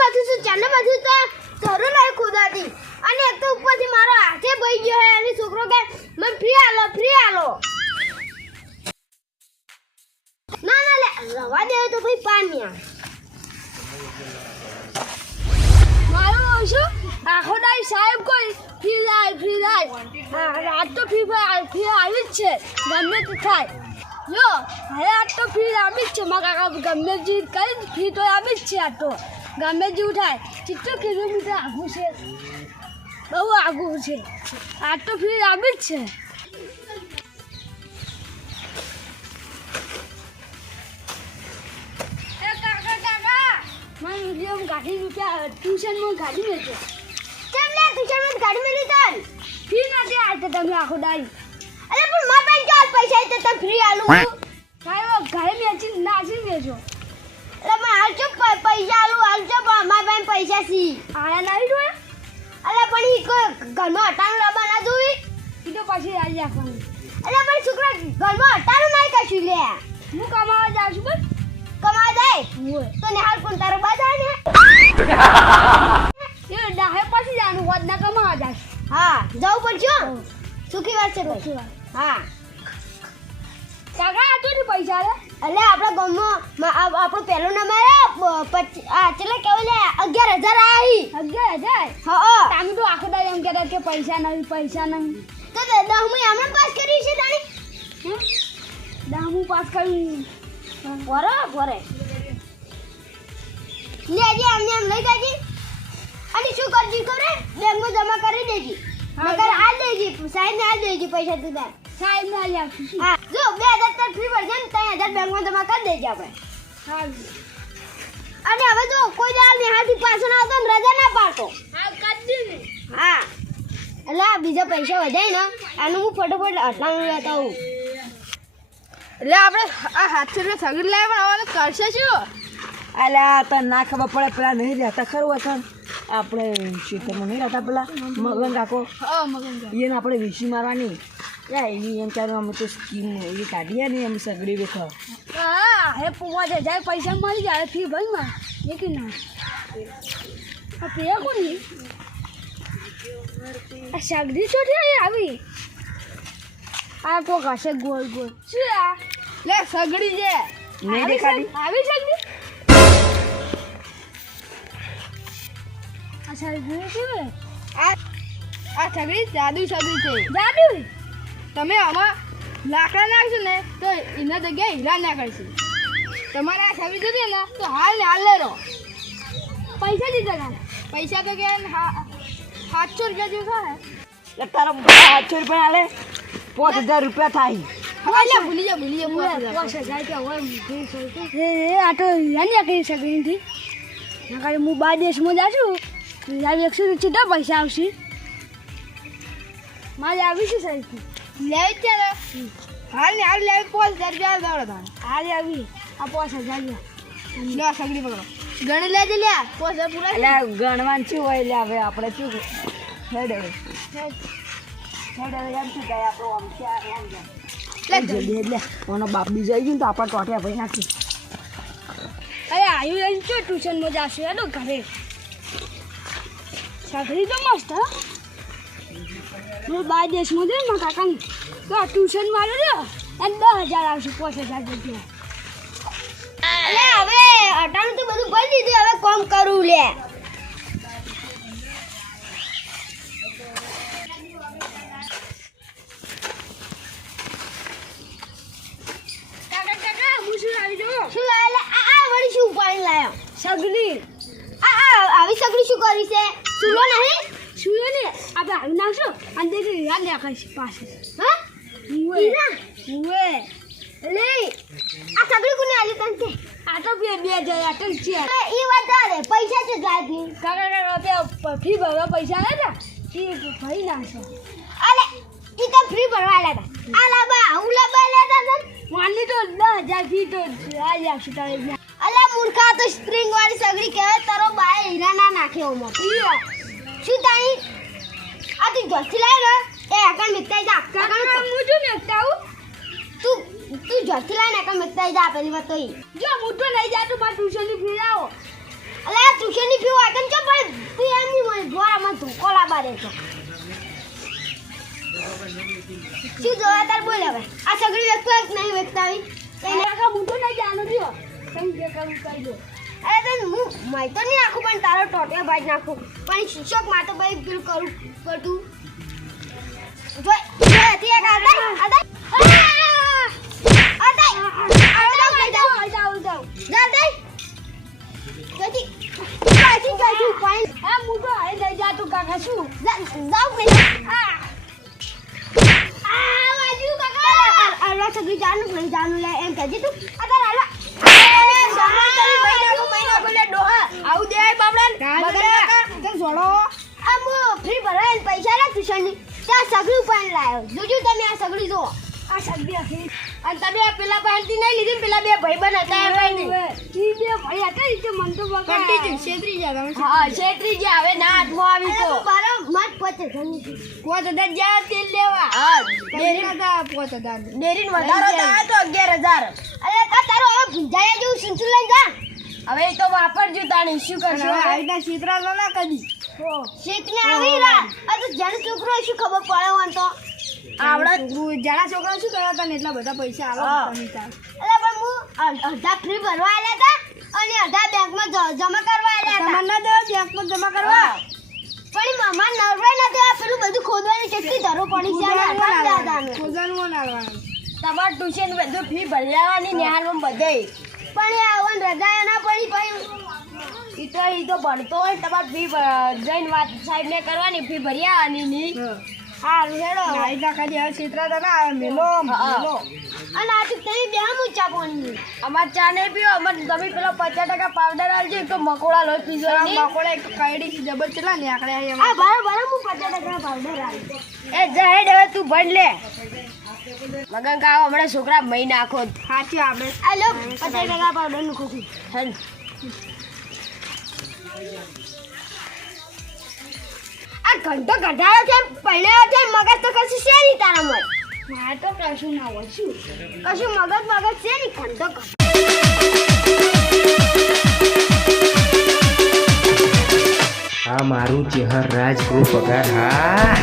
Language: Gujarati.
માંથી શું ચાંદામાંથી તો જરૂર નહીં ખોદાતી. અને એક તો ઉપરથી મારો હાથે ભઈ ગયો હે અને છોકરો કે, મને ફ્રી આલો ફ્રી આલો. ના ના, લે, રવા દે તો ભાઈ પાણી મારું આવશો? આખો ડાઈ સાહેબ કોઈ ફ્રી લાય ફ્રી લાય રાત તો ફી ફ્રી આવી જ છે, ગમે તે થાય. યો હવે આજ તો ફી આવી જ છે, મારા કાકા ગમે જીત કરી ફ્રી તો આવી જ છે આટલો ગમે જેવું થાય ચિત્તો કિલોમીટર આઘું છે. બહુ આઘું છે. આ તો ફીર આવી જ છે. ગાડી રૂપિયા ટ્યુશનમાં ગાડી લે તું ચાલ ગાડી મેલી તાર? ફી નથી આવતો તમે આખો ડાઈ અરે પણ મારા પાસે ચાલ પૈસા તો તને ફ્રી આલું. સાહેબ ઘરે બેસી નાચી દેજો અરે પણ હાલ ચો પૈસા આલું હાલ પણ મારા પાસે પૈસા સી આયા નહીં જોયા? અરે પણ ઈ કોઈ ઘરમાં હટાણું રબા ના જોઈ એ તો પછી આવી રાખવાનું અરે પણ છોકરા ઘરમાં હટાણું નહીં કશું લે. હું કમાવા જાઉં છું બસ કમા જાય? તો તો નિહાલ પણ તારો બાજા ને? એ ડાહે પછી જાનું હોત ના કમાવા જાશ. હા જવું પડશે હો. સુખી વાત છે ભાઈ હા. કાકા આ તો પૈસા લે. અલે આપણા ગામમાં આપણો પહેલો નંબર હે, ચેલા કેવું લે? અગિયાર હજાર આવી અગિયાર હજાર? હા. તમે તો આખો દાડો એમ કહેતા કે પૈસા નહીં પૈસા નહીં. તો દાદા દહમું એમણે પાસ કરી છે તાણી? હમ? દહમું પાસ કર્યું વરે લે લેજે અમને એમ લઈ જાજી. અને શું કરજી ખબર હે? બેંકમાં જમા કરી દેજી. હા, નકર આ દેજી સાહેબ ને આ દેજી પૈસા તું તાર. સાહેબ ને આ હા હજાર ફી પડશે ને ત્રણ હજાર બેંકમાં જમા કરી દેજે આપણે. અને હવે જો કોઈ દાળ નિહાળથી પાછો ના આવતો રજા ના પાડતો. હા એટલે આ બીજા પૈસા વધાય ને આનું હું ફટોફટ અટલાનું લેતા હું એટલે આપણે આ હાથ રૂપિયા સગીર લાવે પણ હવે કરશે શું? અલ્યા તને ના ખબર પડે પેલા નહીં રહેતા ખરું હતા આપણે શીતળમાં નહીં રહેતા પેલા. મગન રાખો એને આપણે વીસી મારવાની. એની એમ ચાલો અમે તો સ્કીમ એવી કાઢીએ ને એમ સગડી વેખો હા હે પાંચ જાય પૈસા મળી જાય ફી ભાઈ માં એ કે ના. આ પે કોની? આ સગડી ચોટી આવી. આ કોક હશે ગોલ ગોલ શું આ? લે સગડી છે. નહીં આવી દેખાડી? સગ- આવી સગડી? આ સગડી કેવી? આ આ સગડી જાદુ સગડી છે. જાદુ તમે આમાં લાકડા નાખશો ને તો એના જગ્યાએ હીરા નાખશે. તમારે આ સગડી જોતી ને તો હાલ ને હાલ લે રહો પૈસા દીધા ના. પૈસા તો કે હા- સાતસો રૂપિયા જેવું થાય. એટલે સાતસો રૂપિયા હાલે પાંચ હજાર રૂપિયા થાય. ભૂલી જા ભૂલી જા પાંચ હજાર. એ આ તો હીરા કરી શકે એથી નકર હું બાર દેશમાં જાશું હીરા એકસો સીધા પૈસા આવશે. મારે આવી છે સાહેબ. લેવી ત્યારે હાલ ને હાલ લેવી પાંચ હજાર રૂપિયા દોડો તારે. હાલ આવી. આ પાંચ હજાર લે સગડી પકડો. ગણી લેજે લે પાંચ હજાર પૂરા એટલે ગણવાનું શું હોય એટલે હવે આપણે શું હેડ હવે. હેડ હવે એમ શું થાય આપણો આમ છે એમ જાય. જલ્દી. એટલે ઓનો બાપ બી જઈ ગયો તો આપણે ટોટિયા ભાઈ નાખી. અરે આયુ રહી તો ટ્યુશનમાં જાશે હેડો ઘરે. સગડી તો મસ્ત હા. હું બાર દેશમાં જઈને મારા કાકાને. તો ટ્યુશન મારું રહ્યો અને દસ હજાર આવશે, પાંચ હજાર રૂપિયા. અલે, હવે આવી સગડી શું કરી છે? નહીં. શું ને આપણે આવી નાખશો અને તે હીરા નાખાય પાસે હા હીરા? ઉવે લે આ સગડી કોને આલી તને તે આ તો બે બે હજાર અટલ છે અરે, ઈ જાડે પૈસા છે જાતની કાકા ત્યાં ફી ભરવા પૈસા લેતા એ ભરી નાખશો અલે ઈ તો ફ્રી ભરવા લેતા આ લાબા આવું લાબા લેતા ને માની તો દસ હજાર ફી તો આવી આપશે તારે અલે મૂર્ખા તો સ્પ્રિંગ વાળી સગડી કહેવાય તારો બાએ હીરા ના નાખે ઓમાં શું તાણી આ તું જોથી લાય ને એ આગળ મિકતાઈ જા આગળ હું જો આવું તું તું જોથી લાય ને આગળ મિકતાઈ જા પેલી વાત તો ઈ. જો હું તો નહીં જાતું મારા ટ્યુશનની ફી લાવો. અલે ટ્યુશનની ધોકો લાવવા દેતો શું જોવા તાર બોલ હવે? આ સગડી એક નહીં વેચતા આવી? એને કાકા હું તો નહીં જાણું છો તમે જે કરવું કરી દો અરે તને હું માય તો નહીં નાખું પણ તારો ટોટિયા બાજ નાખું પણ શિક્ષકમાં તો ભાઈ બિલ કરું કરું જો હતી એક આદાય આદાય આદાય આદાય આદાય જાઉં જાઉં જા દે જલ્દી કાચી કાચી પાણી હા હું તો હારે નહીં જાતું કાકા શું જાવ નહીં આ આ વાજુ કાકા અરે સગી જાનું જાનું લે એમ કહેજે તું આ તાર આવું બગડ ફ્રી ભરાય પૈસા ના ટ્યુશનની ત્યાં સગડી પણ લાવ્યો જોજો તમે આ સગડી જુઓ આ સગડી અને તમે પેલા પાસેથી નહીં લીધી પેલા બે હતા એ ભાઈ ઈ બે ભાઈ હતા ઈ મન તો બગા છેતરી જા. હા છેતરી જા હવે ના હાથમાં આવી તો. મત પચે ઘણી હજાર જ્યાં તેલ લેવા. હા ડેરી પોત હતા ડેરી વધારો તો આ તો અગિયાર હજાર. અરે કા તારો હવે ભૂંજાયા જેવું સિંચું લઈ જા. હવે તો વાપરજો તાણી શું કરશો? આઈના ચિત્રા ના કદી શીખને આવી રા. આ તો જણ છોકરો શું ખબર પડે વાન તો. આવડા જણા છોકરા શું કર્યા હતા ને એટલા બધા પૈસા આવે તમે પણ હું અડધા ફ્રી ભરવા આલ્યા હતા અને અડધા બેંકમાં જમા કરવા આલ્યા હતા તમારે ના દેવા બેંકમાં જમા કરવા પણ મામા નવરાય નથી આ પેલું બધું ખોદવાની કેટલી જરૂર પડી છે અને આટલા નાલવાનું ટ્યુશન બધું ફી ભરી આવવાની નિહાળમાં બધે પણ એ આવન રજાયો ના પડી પછી એ તો ઈ તો ભણતો હોય ને તમારે ફી જઈને વાત સાહેબને કરવાની ફી ભરી આવવાની ની. હારું હેડો. આઈ ના કદી હવે ચિત્રા તો ના મેલો હા. મેલો. અને આ તો બે ચા પાણી અમાર ચા નહીં પીવો અમાર તમે પેલો પચાસ ટકા પાવડર આવજો એક તો મકોડા લોટ પીજો. મકોડા એક કઈડી જબર ચલા ને આકડે આઈ આ બાર બાર હું પચાસ ટકા પાવડર આવી એ જાહેર હવે તું ભણ લે. મગન કાકો હમણાં છોકરા મહી નાખો. સાચી આપણે આ લો પચાસ ટકા પાવડરનું ખોખું હેલ. આ ઘંટો કઢાયો છે પહેણ્યો છે મગજ તો કશું છે નહીં તારા મય મારે તો કશું ના હોય શું કશું મગજ મગજ છે નહીં ઘંટો કઢ- આ મારું ચહેર રાજ ગૃહ પગાર હા